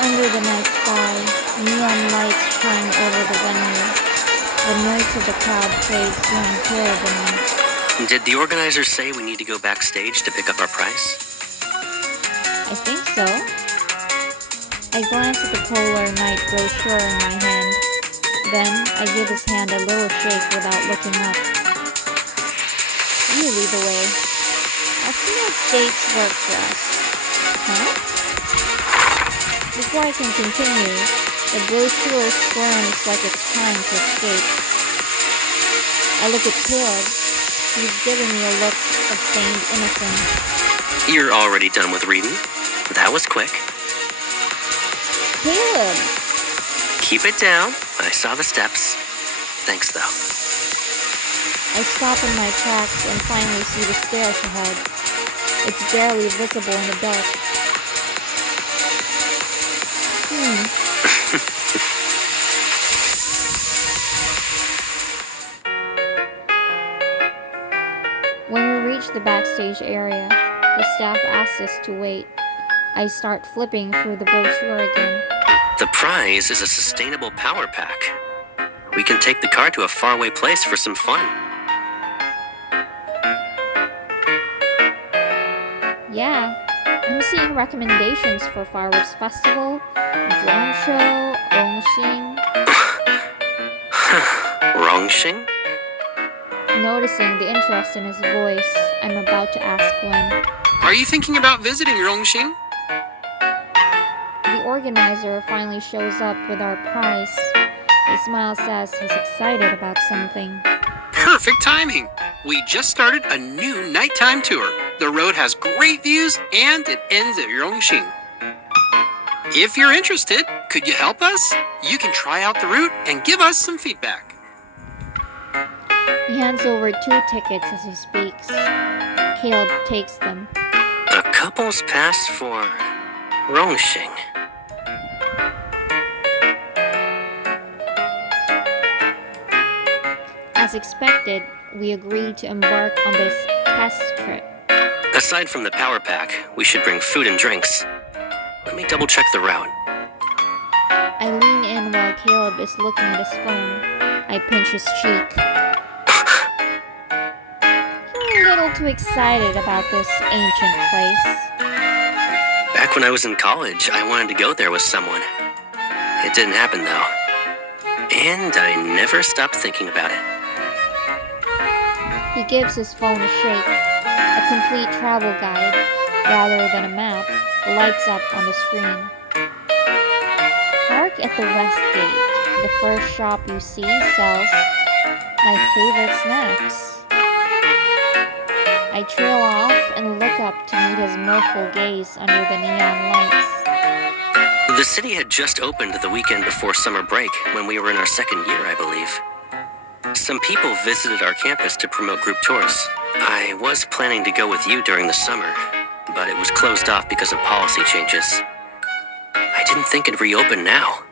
Under the night sky, neon lights shine over the venue. The noise of the crowd fades beyond Caleb and me. Did the organizers say we need to go backstage to pick up our prize? I think so. I glance at the polar night brochure in my hand. Then I give his hand a little shake without looking up. You lead the way. I'll see what dates work for us. Huh? Before I can continue, the brochure squirms like it's trying to escape. I look at Caleb. He's giving me a look of feigned innocence. You're already done with reading? That was quick. Caleb! Keep it down. I saw the steps. Thanks, though. I stop in my tracks and finally see the stairs ahead. It's barely visible in the dark. When we reach the backstage area, the staff asks us to wait. I start flipping through the brochure again. The prize is a sustainable power pack. We can take the car to a faraway place for some fun. Yeah, I'm seeing recommendations for fireworks festival, drone show, Ongshin. Rongxing? Noticing the interest in his voice, I'm about to ask when. Are you thinking about visiting Rongxing? The organizer finally shows up with our prize. His smile says he's excited about something. Perfect timing! We just started a new nighttime tour. The road has great views and it ends at Rongxing. If you're interested, could you help us? You can try out the route and give us some feedback. He hands over 2 tickets as he speaks. Caleb takes them. A couple's pass for Rongxing. As expected, we agreed to embark on this test trip. Aside from the power pack, we should bring food and drinks. Let me double check the route. I lean in while Caleb is looking at his phone. I pinch his cheek. You're a little too excited about this ancient place. Back when I was in college, I wanted to go there with someone. It didn't happen, though. And I never stopped thinking about it. He gives his phone a shake. A complete travel guide, rather than a map, lights up on the screen. Park at the west gate. The first shop you see sells my favorite snacks. I trail off and look up to meet his mirthful gaze under the neon lights. The city had just opened the weekend before summer break when we were in our second year, I believe. Some people visited our campus to promote group tours. I was planning to go with you during the summer, but it was closed off because of policy changes. I didn't think it'd reopen now.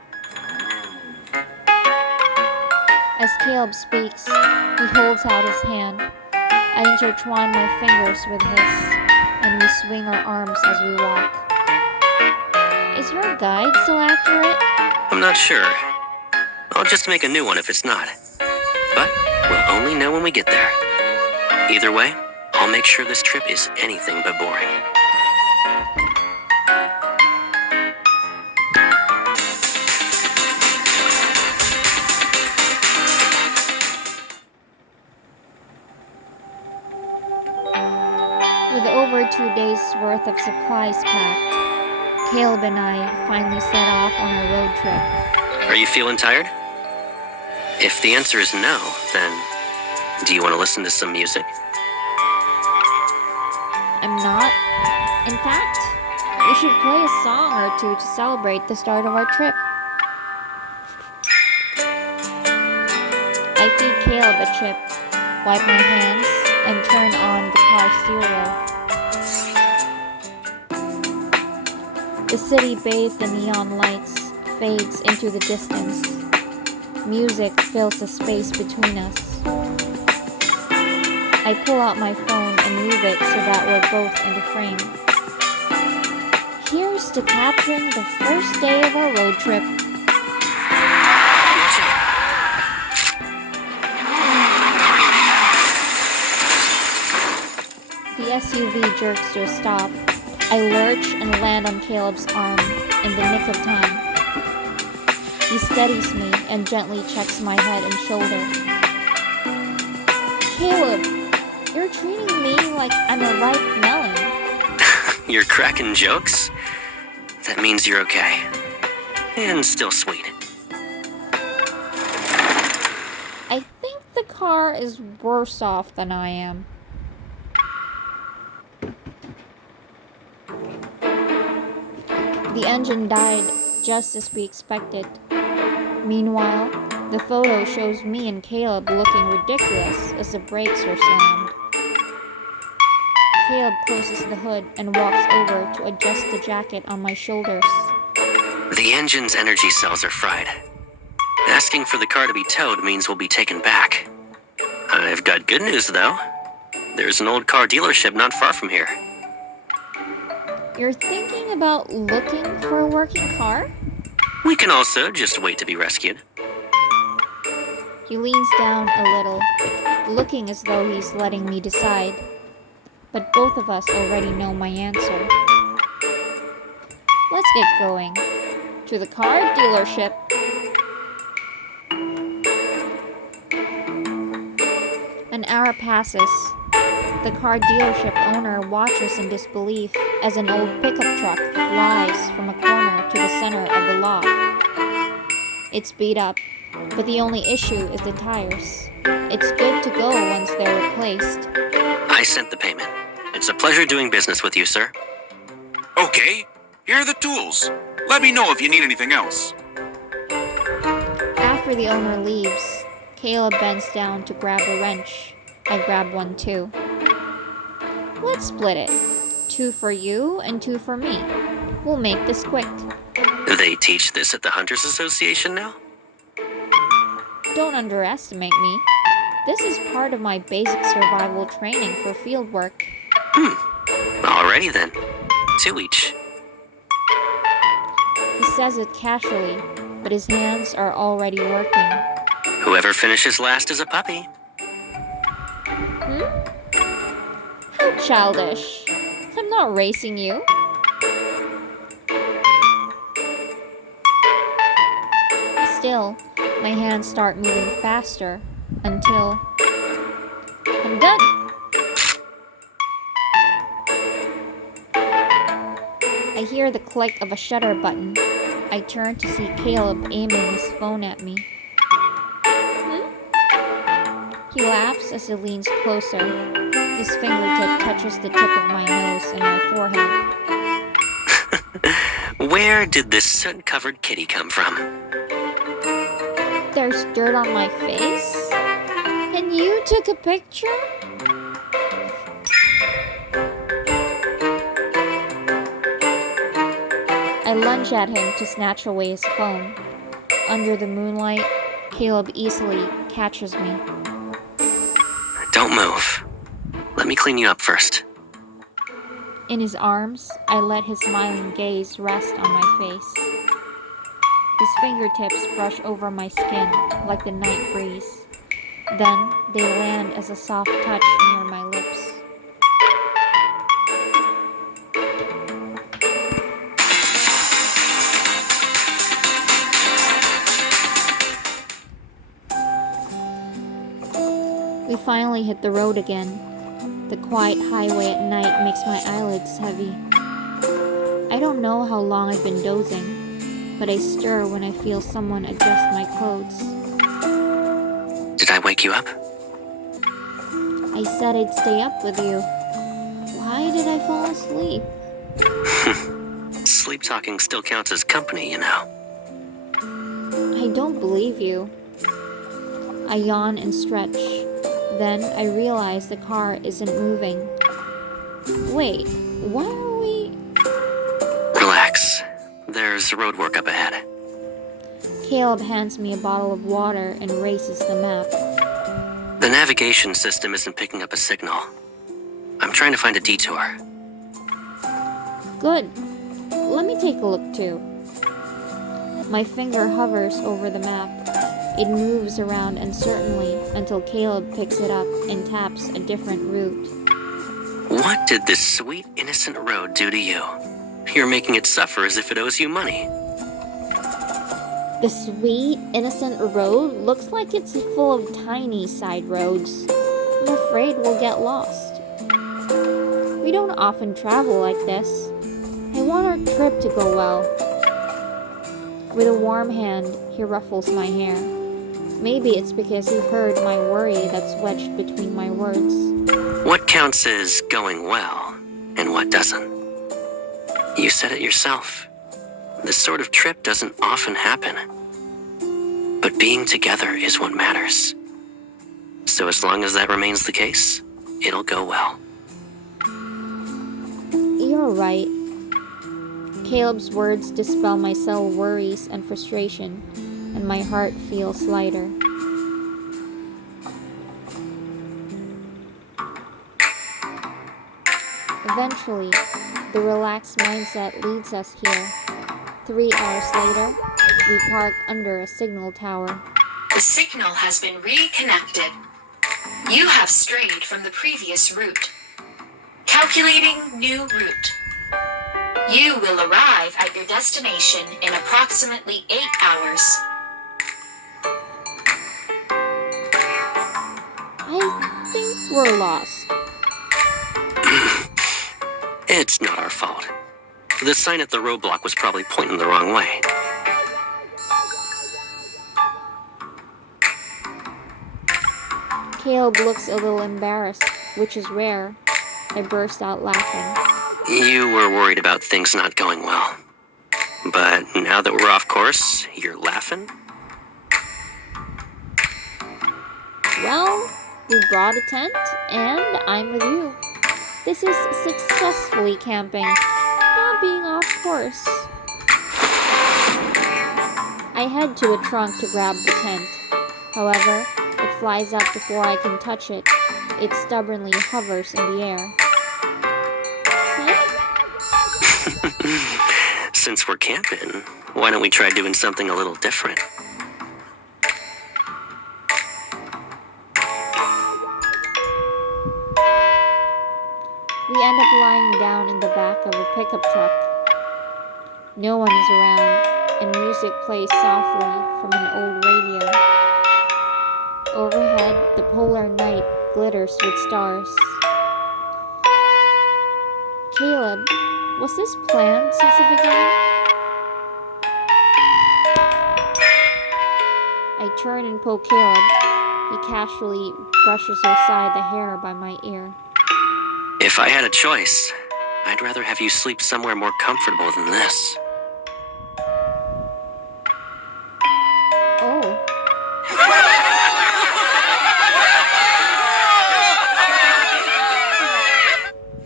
As Caleb speaks, he holds out his hand. I intertwine my fingers with his, and we swing our arms as we walk. Is your guide still accurate? I'm not sure. I'll just make a new one if it's not. But we'll only know when we get there. Either way, I'll make sure this trip is anything but boring. With over 2 days' worth of supplies packed, Caleb and I finally set off on our road trip. Are you feeling tired? If the answer is no, then do you want to listen to some music? I'm not. In fact, we should play a song or two to celebrate the start of our trip. I feed Caleb a chip, wipe my hands, and turn on the car stereo. The city bathed in neon lights fades into the distance. Music fills the space between us. I pull out my phone and move it so that we're both in the frame. Here Here's to capturing the first day of our road trip. Watch out! The SUV jerks to a stop. I lurch and land on Caleb's arm in the nick of time. He steadies me and gently checks my head and shoulder. Caleb, you're treating me like I'm a ripe melon. You're cracking jokes? That means you're okay. And still sweet. I think the car is worse off than I am. The engine died just as we expected. Meanwhile, the photo shows me and Caleb looking ridiculous as the brakes are slammed. Caleb closes the hood and walks over to adjust the jacket on my shoulders. The engine's energy cells are fried. Asking for the car to be towed means we'll be taken back. I've got good news, though. There's an old car dealership not far from here. You're thinking about looking for a working car? We can also just wait to be rescued. He leans down a little, looking as though he's letting me decide. But both of us already know my answer. Let's get going. To the car dealership. An hour passes. The car dealership owner watches in disbelief as an old pickup truck flies from a corner to the center of the lot. It's beat up, but the only issue is the tires. It's good to go once they're replaced. I sent the payment. It's a pleasure doing business with you, sir. Okay, here are the tools. Let me know if you need anything else. After the owner leaves, Caleb bends down to grab a wrench. I grab one too. Let's split it. 2 for you and 2 for me. We'll make this quick. They teach this at the Hunters Association now? Don't underestimate me. This is part of my basic survival training for field work. Alrighty then. 2 each. He says it casually, but his hands are already working. Whoever finishes last is a puppy. How childish. I'm not racing you. Still, my hands start moving faster until I'm done. I hear the click of a shutter button. I turn to see Caleb aiming his phone at me. He laughs as he leans closer. His fingertip touches the tip of my nose and my forehead. Where did this soot-covered kitty come from? There's dirt on my face? And you took a picture? I lunge at him to snatch away his phone. Under the moonlight, Caleb easily catches me. Don't move. Let me clean you up first. In his arms, I let his smiling gaze rest on my face. His fingertips brush over my skin like the night breeze. Then they land as a soft touch near my lips. We finally hit the road again. The quiet highway at night makes my eyelids heavy. I don't know how long I've been dozing, but I stir when I feel someone adjust my clothes. Did I wake you up? I said I'd stay up with you. Why did I fall asleep? Sleep talking still counts as company, you know. I don't believe you. I yawn and stretch. Then I realize the car isn't moving. Wait, why are we... Relax. There's road work up ahead. Caleb hands me a bottle of water and races the map. The navigation system isn't picking up a signal. I'm trying to find a detour. Good. Let me take a look too. My finger hovers over the map. It moves around uncertainly until Caleb picks it up and taps a different route. What did this sweet, innocent road do to you? You're making it suffer as if it owes you money. The sweet, innocent road looks like it's full of tiny side roads. I'm afraid we'll get lost. We don't often travel like this. I want our trip to go well. With a warm hand, he ruffles my hair. Maybe it's because he heard my worry that's wedged between my words. What counts as going well, and what doesn't? You said it yourself. This sort of trip doesn't often happen. But being together is what matters. So as long as that remains the case, it'll go well. You're right. Caleb's words dispel my subtle worries and frustration, and my heart feels lighter. Eventually, the relaxed mindset leads us here. 3 hours later, we park under a signal tower. The signal has been reconnected. You have strayed from the previous route. Calculating new route. You will arrive at your destination in approximately 8 hours. I think we're lost. It's not our fault. The sign at the roadblock was probably pointing the wrong way. Caleb looks a little embarrassed, which is rare. I burst out laughing. You were worried about things not going well. But now that we're off course, you're laughing? Well, we brought a tent, and I'm with you. This is successfully camping, not being off course. I head to a trunk to grab the tent. However, it flies up before I can touch it. It stubbornly hovers in the air. Since we're camping, why don't we try doing something a little different? We end up lying down in the back of a pickup truck. No one is around, and music plays softly from an old radio. Overhead, the polar night glitters with stars. Caleb, was this planned since the beginning? I turn and poke Caleb. He casually brushes aside the hair by my ear. If I had a choice, I'd rather have you sleep somewhere more comfortable than this. Oh.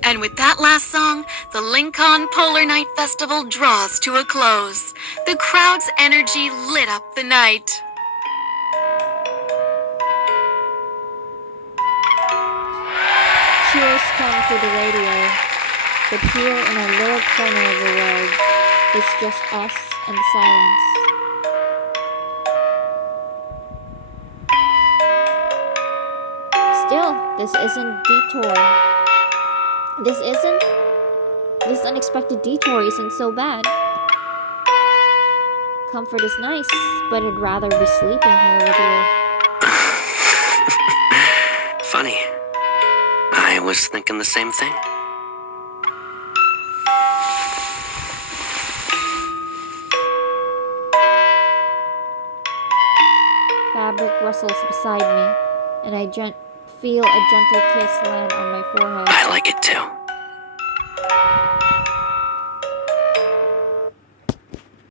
And with that last song, the Lincoln Polar Night Festival draws to a close. The crowd's energy lit up the night. Cheers come through the radio, but here in a little corner of the world, it's just us and silence. Still, this unexpected detour isn't so bad. Comfort is nice, but I'd rather be sleeping here with you. Funny. I was thinking the same thing. Fabric rustles beside me, and I feel a gentle kiss land on my forehead. I like it too.